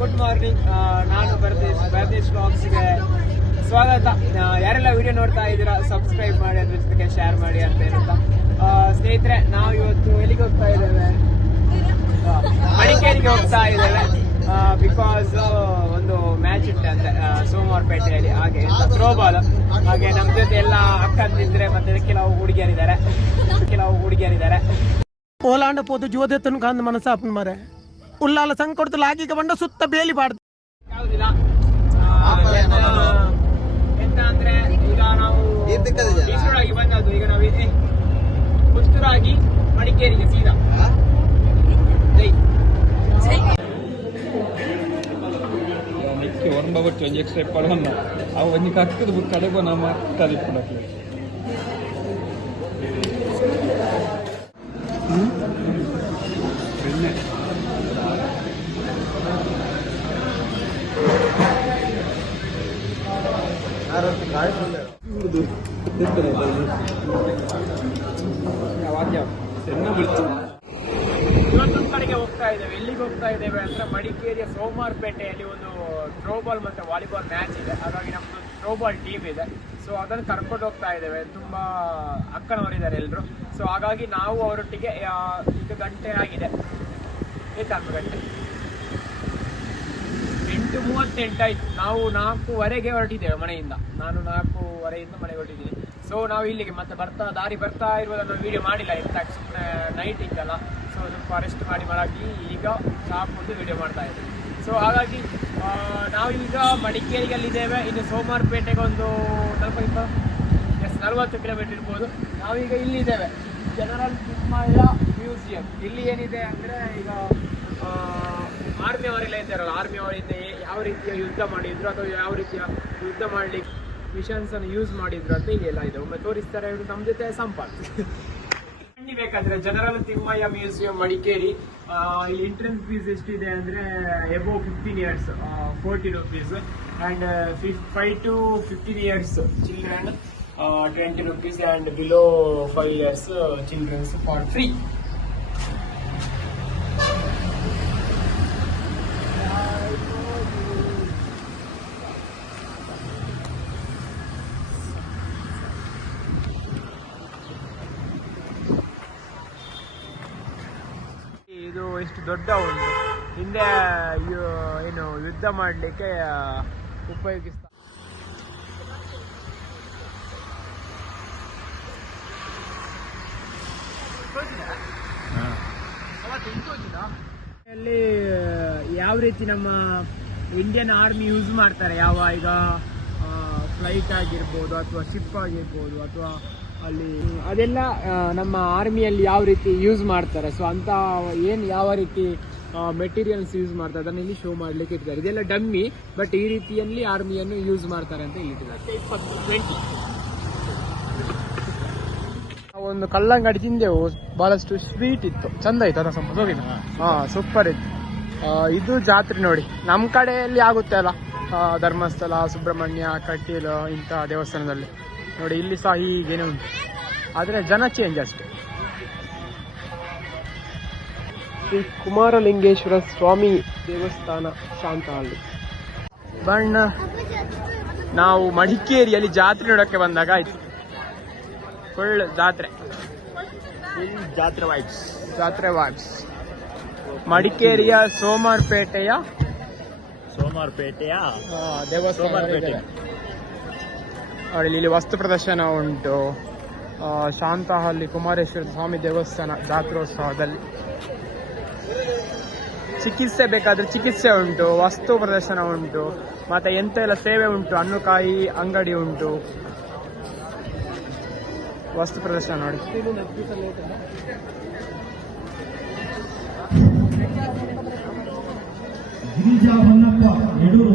Good morning. ನಾನು ಭರತೇಶ್ ವ್ಲಾಗ್ಸ್ಗೆ ಸ್ವಾಗತ. ಯಾರೆಲ್ಲ ವಿಡಿಯೋ ನೋಡ್ತಾ ಇದ್ದೀರಾ ಸಬ್ಸ್ಕ್ರೈಬ್ ಮಾಡಿ, ಅದ್ರ ಜೊತೆಗೆ ಶೇರ್ ಮಾಡಿ ಅಂತ ಹೇಳುತ್ತಾ ಸ್ನೇಹಿತರೆ, ನಾವು ಇವತ್ತು ಎಲ್ಲಿಗೆ ಹೋಗ್ತಾ ಇದ್ದೇವೆ? ಮಡಿಕೇರಿಗೆ ಹೋಗ್ತಾ ಇದ್ದೇವೆ. ಬಿಕಾಸ್ ಒಂದು ಮ್ಯಾಚ್ ಉಂಟು ಅಂದ್ರೆ ಸೋಮವಾರಪೇಟೆಯಲ್ಲಿ, ಹಾಗೆ ಥ್ರೋಬಾಲ್. ಹಾಗೆ ನಮ್ಮ ಜೊತೆ ಎಲ್ಲ ಅಕ್ಕಂದಿದ್ರೆ ಮತ್ತೆ ಕೆಲವು ಹುಡುಗಿಯರಿದ್ದಾರೆ. ಓಲಾಂಡ ಪೋದು ಜೋದೆತ್ತನು ಕಾಂದ ಮನಸ್ಸಾಪನ್ ಮರೆ ಉಲ್ಲಾಲ ಸಂಕೊಡ್ತು ಲಾಗಿಗೆ ಬಂಡ ಸುತ್ತ ಬೇಲಿ ಬಾಡ್ದು ಯಾವುದಿಲ್ಲ. ಎಂತ ಅಂದ್ರೆ ಈಗ ನಾವು ಮೈಸೂರಾಗಿ ಬಂದದ್ದು, ಈಗ ನಾವು ಪುತ್ತೂರಾಗಿ ಮಡಿಕೇರಿಗೆ ಸೀದಾ ಹೊರಬಟ್ಟು ಒಂಜಿ ಎಕ್ಸ್ಟ್ರಾ ಪಡೋಣ ಅವು ಒಂಜಿ ಕಕ್ಕದ ಬುಕ್ ಕಡೆಗೋ ನಮ್ಮ ತಲಿಪುಡಕ್ಕೆ ಇವತ್ತೊಂದು ಕಡೆಗೆ ಹೋಗ್ತಾ ಇದ್ದೇವೆ. ಎಲ್ಲಿಗೆ ಹೋಗ್ತಾ ಇದ್ದೇವೆ ಅಂದ್ರೆ ಮಡಿಕೇರಿಯ ಸೋಮವಾರಪೇಟೆಯಲ್ಲಿ ಒಂದು ಥ್ರೋಬಾಲ್ ಮತ್ತೆ ವಾಲಿಬಾಲ್ ಮ್ಯಾಚ್ ಇದೆ. ಹಾಗಾಗಿ ನಮ್ದು ಥ್ರೋಬಾಲ್ ಟೀಮ್ ಇದೆ. ಸೊ ಅದನ್ನು ಕರ್ಕೊಂಡು ಹೋಗ್ತಾ ಇದ್ದೇವೆ. ತುಂಬಾ ಅಕ್ಕನವರಿದ್ದಾರೆ ಎಲ್ಲರೂ. ಸೊ ಹಾಗಾಗಿ ನಾವು ಅವರೊಟ್ಟಿಗೆ ಇದು ಗಂಟೆ ಆಗಿದೆ, 8 ಗಂಟೆ 8:38 ಆಯ್ತು. ನಾವು 4:15 ಹೊರಟಿದ್ದೇವೆ ಮನೆಯಿಂದ. ನಾನು 4:15 ಮನೆಗೆ ಹೊರಟಿದ್ದೀನಿ. ಸೊ ನಾವು ಇಲ್ಲಿಗೆ ಮತ್ತೆ ದಾರಿ ಬರ್ತಾ ಇರುವುದನ್ನು ವಿಡಿಯೋ ಮಾಡಿಲ್ಲ. ಇನ್ಫ್ಯಾಕ್ಟ್ ಸುಮ್ಮನೆ ನೈಟ್ ಇತ್ತಲ್ಲ, ಸೊ ಸ್ವಲ್ಪ ರೆಸ್ಟ್ ಮಾಡಿ ಮಲಗಿ ಈಗ ಸಾಕೊಂಡು ವಿಡಿಯೋ ಮಾಡ್ತಾ ಇದ್ದೀವಿ. ಸೊ ಹಾಗಾಗಿ ನಾವೀಗ ಮಡಿಕೇರಿಯಲ್ಲಿದ್ದೇವೆ. ಇನ್ನು ಸೋಮವಾರಪೇಟೆಗೆ ಒಂದು 40 ಕಿಲೋಮೀಟರ್ ಇರ್ಬೋದು. ನಾವೀಗ ಇಲ್ಲಿದ್ದೇವೆ, ಜನರಲ್ ತಿಮ್ಮಯ್ಯ ಮ್ಯೂಸಿಯಂ. ಇಲ್ಲಿ ಏನಿದೆ ಅಂದರೆ, ಈಗ ಆರ್ಮಿ ಅವರೆಲ್ಲ ಇದ್ದಾರಲ್ಲ, ಆರ್ಮಿ ಅವರಿಂದ ಯಾವ ರೀತಿಯ ಯುದ್ಧ ಮಾಡಿದ್ರು ಅಥವಾ ಯಾವ ರೀತಿಯ ಯುದ್ಧ ಮಾಡಲಿಕ್ಕೆ ಮಿಷನ್ಸ್ ಅನ್ನು ಯೂಸ್ ಮಾಡಿದ್ರು ಅಂತ ಇಲ್ಲಿ ಎಲ್ಲ ಇದೆ. ಒಮ್ಮೆ ತೋರಿಸ್ತಾರೆ ಇವರು ನಮ್ಮ ಜೊತೆ ಸಂಪಾದ ಬೇಕಾದ್ರೆ ಜನರಲ್ ತಿಮ್ಮಯ್ಯ ಮ್ಯೂಸಿಯಂ ಮಡಿಕೇರಿ. ಇಲ್ಲಿ ಎಂಟ್ರೆನ್ಸ್ ಫೀಸ್ ಎಷ್ಟಿದೆ ಅಂದ್ರೆ above 15 years 40 rupees, and 5 to 15 years children 20 rupees, and below 5 years children for free. ಇದು ಎಷ್ಟು ದೊಡ್ಡ ಉಂಟು. ಹಿಂದೆ ಏನು ಯುದ್ಧ ಮಾಡಲಿಕ್ಕೆ ಉಪಯೋಗಿಸ್ತಾರೆ. ಅಲ್ಲಿ ಯಾವ ರೀತಿ ನಮ್ಮ ಇಂಡಿಯನ್ ಆರ್ಮಿ ಯೂಸ್ ಮಾಡ್ತಾರೆ, ಈಗ ಫ್ಲೈಟ್ ಆಗಿರ್ಬೋದು ಅಥವಾ ಶಿಪ್ ಆಗಿರ್ಬೋದು ಅಥವಾ ಅಲ್ಲಿ ಅದೆಲ್ಲ ನಮ್ಮ ಆರ್ಮಿಯಲ್ಲಿ ಯಾವ ರೀತಿ ಯೂಸ್ ಮಾಡ್ತಾರೆ. ಸೊ ಅಂತ ಯಾವ ರೀತಿ ಮೆಟೀರಿಯಲ್ಸ್ ಯೂಸ್ ಮಾಡ್ತಾರೆ ಅದನ್ನು ಇಲ್ಲಿ ಶೋ ಮಾಡಲಿಕ್ಕೆ ಇಟ್ಟಿದ್ದಾರೆ. ಇದೆಲ್ಲ ಡಮ್ಮಿ, ಬಟ್ ಈ ರೀತಿಯಲ್ಲಿ ಆರ್ಮಿಯನ್ನು ಯೂಸ್ ಮಾಡ್ತಾರೆ ಅಂತ ಇಲ್ಲಿ ಇಟ್ಟಿದ್ದಾರೆ. 20 ಒಂದು ಕಲ್ಲಂಗಡಿ ತಿಂದೆವು, ಬಹಳಷ್ಟು ಸ್ವೀಟ್ ಇತ್ತು, ಚಂದ ಇತ್ತು. ಅದ ಸ್ವಲ್ಪ ಸೂಪರ್ ಇತ್ತು. ಇದು ಜಾತ್ರೆ ನೋಡಿ, ನಮ್ಮ ಕಡೆಯಲ್ಲಿ ಆಗುತ್ತೆ ಅಲ್ಲ, ಧರ್ಮಸ್ಥಳ, ಸುಬ್ರಹ್ಮಣ್ಯ, ಕಟೀಲು ಇಂಥ ದೇವಸ್ಥಾನದಲ್ಲಿ ನೋಡಿ. ಇಲ್ಲಿ ಸಹ ಹೀಗೇನೆ ಉಂಟು, ಆದರೆ ಜನ ಚೇಂಜ್ ಅಷ್ಟೇ. ಶ್ರೀ ಕುಮಾರಲಿಂಗೇಶ್ವರ ಸ್ವಾಮಿ ದೇವಸ್ಥಾನ, ಶಾಂತಹಳ್ಳಿ. ಬಣ್ಣ ನಾವು ಮಡಿಕೇರಿಯಲ್ಲಿ ಜಾತ್ರೆ ನೋಡೋಕ್ಕೆ ಬಂದಾಗ ಆಯ್ತು, ಫುಲ್ ಜಾತ್ರೆ ವೈಬ್ಸ್. ಮಡಿಕೇರಿಯ ಸೋಮವಾರಪೇಟೆಯ ದೇವಸ್ಥಾನ. ಇಲ್ಲಿ ವಸ್ತು ಪ್ರದರ್ಶನ ಉಂಟು. ಶಾಂತಹಳ್ಳಿ ಕುಮಾರೇಶ್ವರ ಸ್ವಾಮಿ ದೇವಸ್ಥಾನ ಜಾತ್ರೋತ್ಸವದಲ್ಲಿ ಚಿಕಿತ್ಸೆ ಬೇಕಾದ್ರೆ ಚಿಕಿತ್ಸೆ ಉಂಟು, ವಸ್ತು ಪ್ರದರ್ಶನ ಉಂಟು, ಮತ್ತೆ ಎಂತ ಎಲ್ಲ ಸೇವೆ ಉಂಟು, ಹಣ್ಣುಕಾಯಿ ಅಂಗಡಿ ಉಂಟು, ವಸ್ತು ಪ್ರದರ್ಶನ ನೋಡಿ. ಗಿರಿಜಾ ಹೊನ್ನಪ್ಪ ಯಡೂರು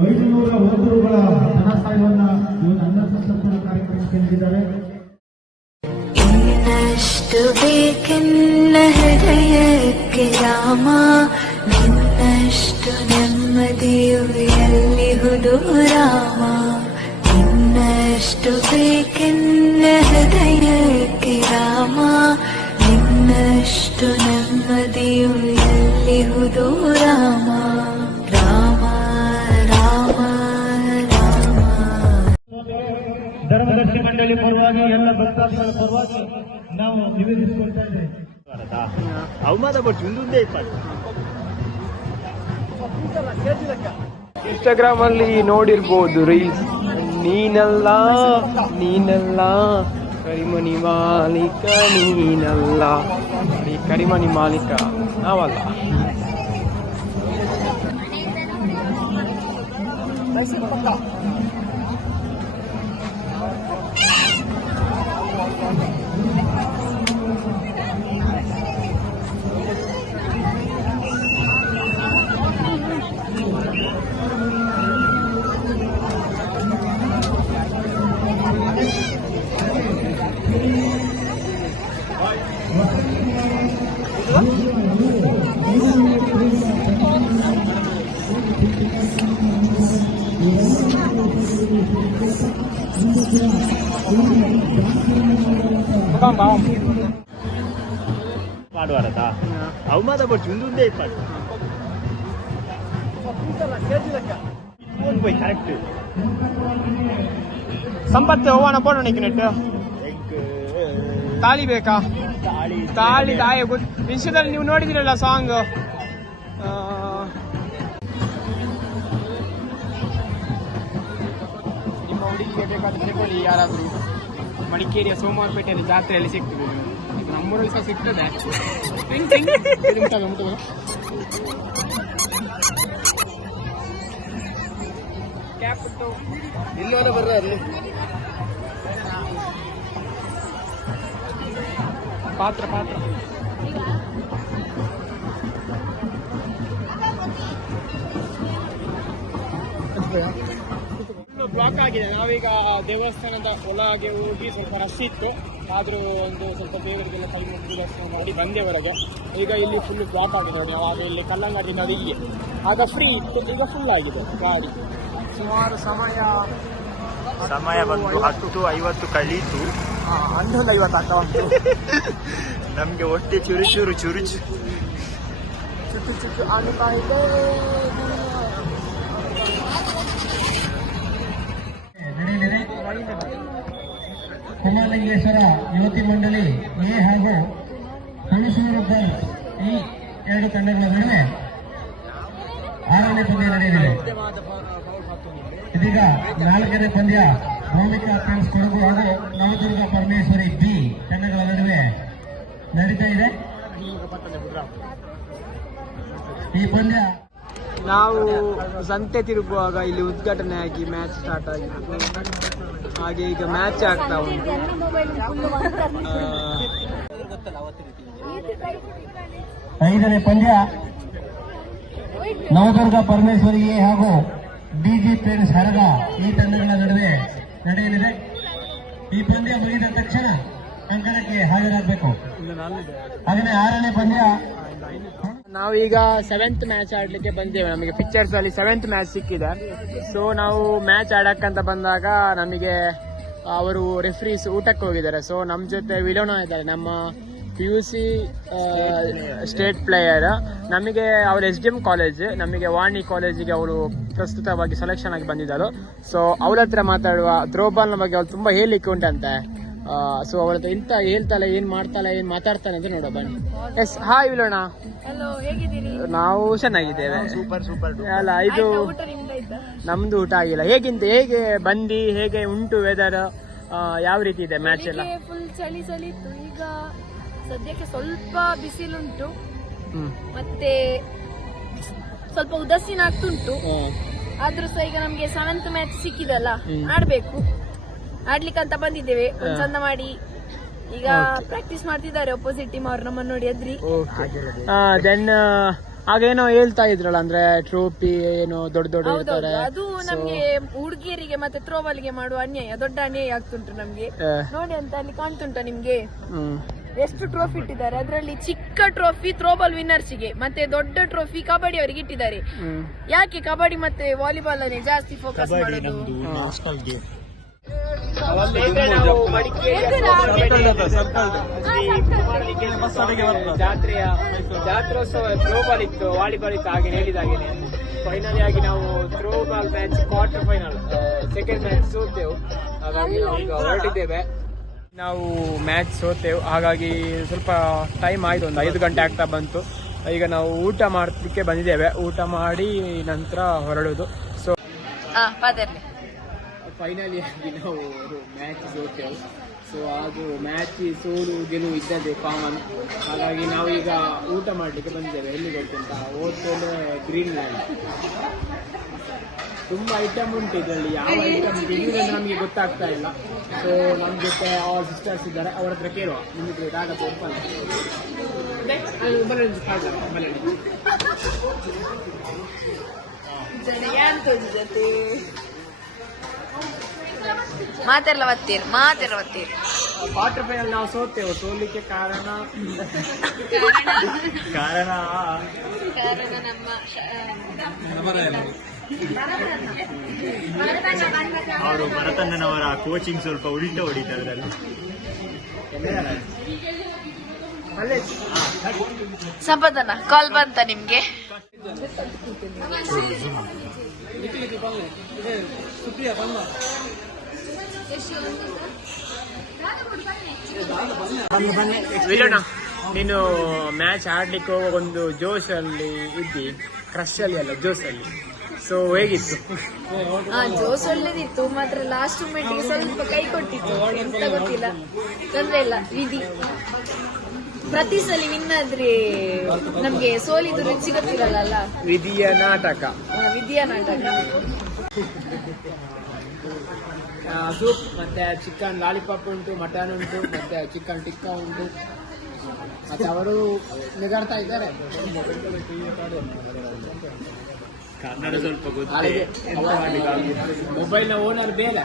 501 ರುಗಳ ಧನ ಸಹಾಯವನ್ನ ಅನ್ನ ಸಂತರ್ಪಣ ಕಾರ್ಯಕ್ರಮಕ್ಕೆ ನೀಡಿದ್ದಾರೆ. ಇನ್ನಷ್ಟು ಬೇಕೆನ್ನ ಹೃದಯಕ್ಕೆ ರಾಮ, ನಿನ್ನಷ್ಟು ನೆಮ್ಮದಿಯು ಎಲ್ಲಿಹುದು ರಾಮ. ಇನ್ನಷ್ಟು ಬೇಕೆನ್ನ ಹೃದಯಕ್ಕೆ ರಾಮ, ನಿನ್ನಷ್ಟು ನೆಮ್ಮದಿಯು ಎಲ್ಲಿ ಎಲ್ಲಿಹುದು ರಾಮ ರಾಮ ರಾಮ ರಾಮ. ಧರ್ಮದರ್ಶಿ ಮಂಡಳಿ ಪರವಾಗಿ ಎಲ್ಲ ಭಕ್ತಾದಿಗಳ ಪರವಾಗಿ ನಾವು ನಿವೇದಿಸಿಕೊಳ್ತಾ ಇದ್ದೇವೆ. ಇನ್ಸ್ಟಾಗ್ರಾಮ್ ಅಲ್ಲಿ ನೋಡಿರ್ಬೋದು ರೀಲ್ಸ್, ನೀನಲ್ಲ ನೀನಲ್ಲ ಕರಿಮಣಿ ಮಾಲೀಕ ನೀನಲ್ಲ, ಈ ಕರಿಮಣಿ ಮಾಲೀಕ ನಾವಲ್ಲ. ಮಾಡುವಾರದಾ ಅವಮಾನ ಬರ್ತಿ ಮುಂದೆ ಇಪ್ಪಾಡು ಹೋಗಿ ಕರೆಕ್ಟ್ ಸಂಪತ್ತು ಹೋಗೋಣ ಬೋಡೋಣ ನೆಟ್ಟು ತಾಳಿ ಬೇಕಾ? ತಾಳಿ ದಾಯ ಇನ್ಸ್ಟಾದಲ್ಲಿ ನೀವು ನೋಡಿದಿರಲ್ಲ ಸಾಂಗ್. ನಿಮ್ಮ ಹುಡುಗಿಗೆ ಬೇಕಾದ್ರೆ ತಗೊಳ್ಳಿ ಯಾರಾದರೂ. ಮಡಿಕೇರಿಯ ಸೋಮವಾರಪೇಟೆಯಲ್ಲಿ ಜಾತ್ರೆಯಲ್ಲಿ ಸಿಗ್ತದೆ, ನಮ್ಮೂರಲ್ಲಿ ಸಹ ಸಿಗ್ತದೆ. ಇಲ್ಲೋದ ಬರ್ರ ಅಲ್ಲಿ ಪಾತ್ರ ಬ್ಲಾಕ್ ಆಗಿದೆ. ನಾವೀಗ ದೇವಸ್ಥಾನದ ಒಳಗೆ ಹೋಗಿ ಸ್ವಲ್ಪ ರಶ್ ಇತ್ತು, ಆದರೂ ಒಂದು ಸ್ವಲ್ಪ ದೇವರಿಗೆಲ್ಲ ಕೈ ಮುಟ್ಟಿ ದರ್ಶನ ಮಾಡಿ ಬಂದೆ ಹೊರಗೆ. ಈಗ ಇಲ್ಲಿ ಫುಲ್ ಬ್ಲಾಕ್ ಆಗಿದೆ ನೋಡಿ. ಆವಾಗ ಇಲ್ಲಿ ಕಲ್ಲಂಗಡಿ ನೋಡಿ ಇಲ್ಲಿ ಆಗ ಫ್ರೀ ಇತ್ತು, ಈಗ ಫುಲ್ ಆಗಿದೆ ಗಾಡಿ. ಸುಮಾರು ಸಮಯ ಬಂದು 10:50 ಕಳೀತು. 11:50 ಆಗ್ತಾ ಉಂಟು. ನಮ್ಗೆ ಹೊಟ್ಟೆ ಚುರುಚುರು ಚುಟ್ಟು ಆಗ್ತಾ ಇದೆ. ನಡೆಯಲಿದೆ ಕುಮಾರಲಿಂಗೇಶ್ವರ ಯುವತಿ ಮಂಡಳಿ ಎ ಹಾಗೂ ಹುಣಸೂರು ಗರ್ಲ್ಸ್ ಈ ಎರಡು ತಂಡಗಳ ನಡುವೆ 6ನೇ ಪಂದ್ಯ ನಡೆಯಲಿದೆ. ಇದೀಗ 4ನೇ ಪಂದ್ಯ ಭೌಮಿಕ ಪ್ರಿನ್ಸ್ ಕೊಡಗು ಹಾಗೂ ನವದುರ್ಗ ಪರಮೇಶ್ವರಿ ಬಿ ತಂಡಗಳ ನಡುವೆ ನಡೀತಾ ಇದೆ. ಈ ಪಂದ್ಯ ನಾವು ಸಂತೆ ತಿರುಗುವಾಗ ಇಲ್ಲಿ ಉದ್ಘಾಟನೆ ಆಗಿ ಮ್ಯಾಚ್ ಸ್ಟಾರ್ಟ್ ಆಗಿತ್ತು. ಹಾಗೆ ಈಗ ಮ್ಯಾಚ್ ಆಗ್ತಾ ಉಂಟು. 5ನೇ ಪಂದ್ಯ ನವದುರ್ಗ ಪರಮೇಶ್ವರಿ ಎ ಹಾಗೂ ಡಿಜಿ ಪ್ರಿನ್ಸ್ ಹರಗ ಈ ತಂಡಗಳ ನಡುವೆ ನಡೆಯಲಿದೆ. ಈ ಪಂದ್ಯ ಮುಗಿದ ತಕ್ಷಣ ಅಂಕಣಕ್ಕೆ ಹಾಜರಾಗಬೇಕು. ಹಾಗೆಯೇ 6ನೇ ಪಂದ್ಯ ನಾವೀಗ 7th ಮ್ಯಾಚ್ ಆಡ್ಲಿಕ್ಕೆ ಬಂದೇವೆ. ನಮಗೆ ಪಿಕ್ಚರ್ಸ್ ಅಲ್ಲಿ 7th ಮ್ಯಾಚ್ ಸಿಕ್ಕಿದೆ. ಸೊ ನಾವು ಮ್ಯಾಚ್ ಆಡಕ್ಕಂತ ಬಂದಾಗ ನಮಗೆ ಅವರು ರೆಫ್ರೀಸ್ ಊಟಕ್ಕೆ ಹೋಗಿದ್ದಾರೆ. ಸೊ ನಮ್ಮ ಜೊತೆ ವಿಲೋಣ ಇದ್ದಾರೆ, ನಮ್ಮ PUC ಸ್ಟೇಟ್ ಪ್ಲೇಯರ್. ನಮಗೆ ಅವರು SDM ಕಾಲೇಜ್, ನಮಗೆ ವಾಣಿ ಕಾಲೇಜಿಗೆ ಅವರು ಪ್ರಸ್ತುತವಾಗಿ ಸೆಲೆಕ್ಷನ್ ಆಗಿ ಬಂದಿದ್ದರು. ಸೊ ಅವಳ ಹತ್ರ ಮಾತಾಡುವ. ಥ್ರೋಬಾಲ್ನ ಬಗ್ಗೆ ಅವಳು ತುಂಬಾ ಹೇಳಿಕ್ಕೆ ಉಂಟಂತೆ. ಸೊ ಅವಳ ಹತ್ರ ಇಂತ ಹೇಳ್ತಾಳೆ, ಏನ್ ಮಾಡ್ತಾಳೆ, ಏನ್ ಮಾತಾಡ್ತಾಳೆ ಅಂತ ನೋಡ ಬನ್ನಿ. S, hi ವಿಲೋಣ. ಹಲೋ, ಹೇಗಿದ್ದೀರಿ? ನಾವು ಚೆನ್ನಾಗಿದ್ದೇವೆ. ಸೂಪರ್ ಅಲ್ಲ, ಇದು ನಮ್ದು ಊಟ ಆಗಿಲ್ಲ. ಹೇಗೆ ಬಂದಿ, ಹೇಗೆ ಉಂಟು ವೆದರ್, ಯಾವ ರೀತಿ ಇದೆ ಮ್ಯಾಚ್ ಎಲ್ಲ? ಫುಲ್ ಚಳಿ ಇತ್ತು. ಈಗ ಸದ್ಯಕ್ಕೆ ಸ್ವಲ್ಪ ಬಿಸಿಲುಂಟು, ಮತ್ತೆ ಸ್ವಲ್ಪ ಉದಾಸೀನ ಆಗ್ತುಂಟು. ಆದ್ರೂ ಸಹ ಈಗ ನಮ್ಗೆ 7th ಮ್ಯಾಚ್ ಸಿಕ್ಕಿದಲ್ಲ, ಆಡ್ಲಿಕ್ಕಂತ ಬಂದಿದ್ದೇವೆ. ಒಂದ್ ಚಂದ ಮಾಡಿ ಈಗ ಪ್ರಾಕ್ಟೀಸ್ ಮಾಡ್ತಿದ್ದಾರೆ ಅಪೋಸಿಟ್ ಟೀಮ್ ಅವ್ರು ನಮ್ಮನ್ನು ನೋಡಿ ಎದ್ರಿ. ದೆನ್ ಆಗೇನೋ ಹೇಳ್ತಾ ಇದ್ರಲ್ಲ, ಅಂದ್ರೆ ಟ್ರೋಫಿ ಏನೋ ದೊಡ್ಡ ಇರ್ತಾರೆ. ಅದು ನಮ್ಗೆ ಹುಡುಗಿಯರಿಗೆ ಮತ್ತೆ ಥ್ರೋಬಾಲ್ಗೆ ಮಾಡುವ ಅನ್ಯಾಯ, ದೊಡ್ಡ ಅನ್ಯಾಯ ಆಗ್ತುಂಟು ನಮ್ಗೆ. ನೋಡಿ ಅಂತ ಅಲ್ಲಿ ಕಾಣ್ತುಂಟ ನಿಮ್ಗೆ ಎಷ್ಟು ಟ್ರೋಫಿ ಇಟ್ಟಿದ್ದಾರೆ. ಅದರಲ್ಲಿ ಚಿಕ್ಕ ಟ್ರೋಫಿ ಥ್ರೋಬಾಲ್ ವಿನ್ನರ್ಸ್ಗೆ, ಮತ್ತೆ ದೊಡ್ಡ ಟ್ರೋಫಿ ಕಬಡ್ಡಿ ಅವರಿಗೆ ಇಟ್ಟಿದ್ದಾರೆ. ಯಾಕೆ ಕಬಡ್ಡಿ ಮತ್ತೆ ವಾಲಿಬಾಲ್ ಅನ್ನೇ ಜಾಸ್ತಿ ಫೋಕಸ್ ಮಾಡೋದು? ಸ್ನೇಹಿತರೆ, ನಾವು ಮಡಿಕೇರಿಯ ಜಾತ್ರೋತ್ಸವ ಥ್ರೋಬಾಲ್ ಇತ್ತು, ವಾಲಿಬಾಲ್ ಇತ್ತು, ಹಾಗೆ ಹೇಳಿದಾಗೇನೆ ಫೈನಲಿ ಆಗಿ ನಾವು throwball match quarter final second match ಸೋತೆವು. ಹಾಗಾಗಿ ಈಗ ಹೊರಟಿದ್ದೇವೆ. ನಾವು ಮ್ಯಾಚ್ ಸೋತೆವು, ಹಾಗಾಗಿ ಸ್ವಲ್ಪ ಟೈಮ್ ಆಯ್ತು, ಒಂದು 5 ಗಂಟೆ ಆಗ್ತಾ ಬಂತು. ಈಗ ನಾವು ಊಟ ಮಾಡಲಿಕ್ಕೆ ಬಂದಿದ್ದೇವೆ. ಊಟ ಮಾಡಿ ನಂತರ ಹೊರಡುದು. ಸೊ ಫೈನಲಿ ಆಗಿ ನಾವು ಮ್ಯಾಚ್ ಸೋತೆವು. ಸೊ ಅದು ಮ್ಯಾಚ್ ಸೋಲು ಗೆಲುವು ಇದ್ದದ್ದೇ ಕಾಮನ್. ಹಾಗಾಗಿ ನಾವೀಗ ಊಟ ಮಾಡಲಿಕ್ಕೆ ಬಂದಿದ್ದೇವೆ. ಎಲ್ಲಿಗೆ ಹೋಗ್ತಂತ ಹೋಟೆಲ್ ಗ್ರೀನ್ ಲ್ಯಾಂಡ್. ತುಂಬ ಐಟಮ್ ಉಂಟು ಇದರಲ್ಲಿ, ಯಾವ ಐಟಮ್ ತೆಗೆಯುವುದಂದ್ರೆ ನಮಗೆ ಗೊತ್ತಾಗ್ತಾ ಇಲ್ಲ. ಸೊ ನಮ್ಮ ಜೊತೆ ಅವ್ರ ಸಿಸ್ಟರ್ಸ್ ಇದ್ದಾರೆ, ಅವ್ರ ಹತ್ರ ಕೇಳುವ. ನಿಮಗೆ ಆಗತ್ತೆ ಮಾತೆಲ್ಲ ಒತ್ತೀರಿ. ಕ್ವಾರ್ಟರ್ ಫೈನಲ್ ನಾವು ಸೋತೆವು. ಸೋಲಿಕ್ಕೆ ಕಾರಣ ಅವರು ಭರತಣ್ಣನವರ ಕೋಚಿಂಗ್ ಸ್ವಲ್ಪ ಉಲ್ಟ ಹೊಡಿತಾರೆ ಅದರಲ್ಲಿ. ಸಂಪದನ ಕಾಲ್ ಬಂತ ನಿಮ್ಗೆ? ವಿಲೋಣ, ನೀನು ಮ್ಯಾಚ್ ಆಡ್ಲಿಕ್ಕೆ ಹೋಗುವ ಒಂದು ಜೋಶಲ್ಲಿ ಇದ್ದಿ, ಕ್ರಶ್ ಅಲ್ಲಿ ಅಲ್ಲ ಜೋಶಲ್ಲಿ. ಸೊ ಹೇಗಿತ್ತು? ಜೋಸ್ ಒಳ್ಳೇದಿತ್ತು, ಮಾತ್ರ ಲಾಸ್ಟ್ ಮೂಮೆಂಟ್ಗೆ ಸ್ವಲ್ಪ ಕೈ ಕೊಟ್ಟಿತ್ತು. ಎಂತ ಗೊತ್ತಿಲ್ಲ, ತೊಂದ್ರೆ ಇಲ್ಲ, ವಿಧಿ. ಪ್ರತಿ ಸಲ ವಿನ್ ಆದ್ರೆ ನಮ್ಗೆ ಸೋಲಿದು ರುಚಿ ಗೊತ್ತಿರಲ್ಲ. ವಿಧಿಯ ನಾಟಕ. ಸೂಪ್ ಮತ್ತೆ ಚಿಕನ್ ಲಾಲಿಪಾಪ್ ಉಂಟು, ಮಟನ್ ಉಂಟು, ಮತ್ತೆ ಚಿಕನ್ ಟಿಕ್ಕಾ ಉಂಟು. ಮತ್ತೆ ಅವರು ನೆಗಾಡ್ತಾ ಇದ್ದಾರೆ. ಕನ್ನಡ ಸ್ವಲ್ಪ ಗೊತ್ತೇ. ಮೊಬೈಲ್ ನ ಓನರ್ ಬೇಡ.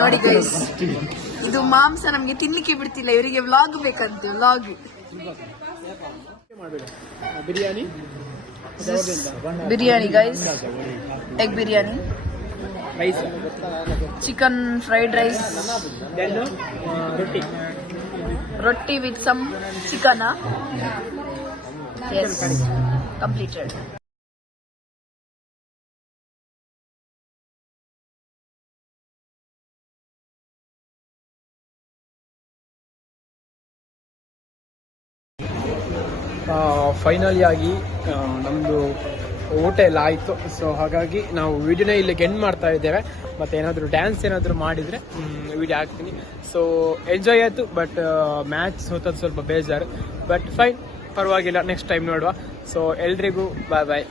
ನೋಡಿ ಗೈಸ್, ಇದು ಮಾಂಸ ನಮ್ಗೆ ತಿನ್ಲಿಕ್ಕೆ ಬಿಡ್ತಿಲ್ಲ. ಇವರಿಗೆ ವ್ಲಾಗ್ ಬೇಕಂತೆ, vlog. Biryani guys, egg biryani, rice, chicken fried rice, ರೊಟ್ಟಿ with some chicken. Yes, completed. Finally ಆಗಿ ನಮ್ಮದು ಊಟ ಎಲ್ಲ ಆಯಿತು. ಸೊ ಹಾಗಾಗಿ ನಾವು ವಿಡಿಯೋನ ಇಲ್ಲಿಗೆ ಎಂಡ್ ಮಾಡ್ತಾ ಇದ್ದೇವೆ. ಮತ್ತು ಏನಾದರೂ ಡ್ಯಾನ್ಸ್ ಏನಾದರೂ ಮಾಡಿದರೆ ವಿಡಿಯೋ ಹಾಕ್ತೀನಿ. ಸೊ ಎಂಜಾಯ್ ಆಯಿತು, ಬಟ್ ಮ್ಯಾಚ್ ಸೋತದ್ದು ಸ್ವಲ್ಪ ಬೇಜಾರು. ಬಟ್ ಫೈನ್, ಪರವಾಗಿಲ್ಲ, ನೆಕ್ಸ್ಟ್ ಟೈಮ್ ನೋಡುವ. ಸೊ ಎಲ್ರಿಗೂ ಬಾಯ್ ಬಾಯ್.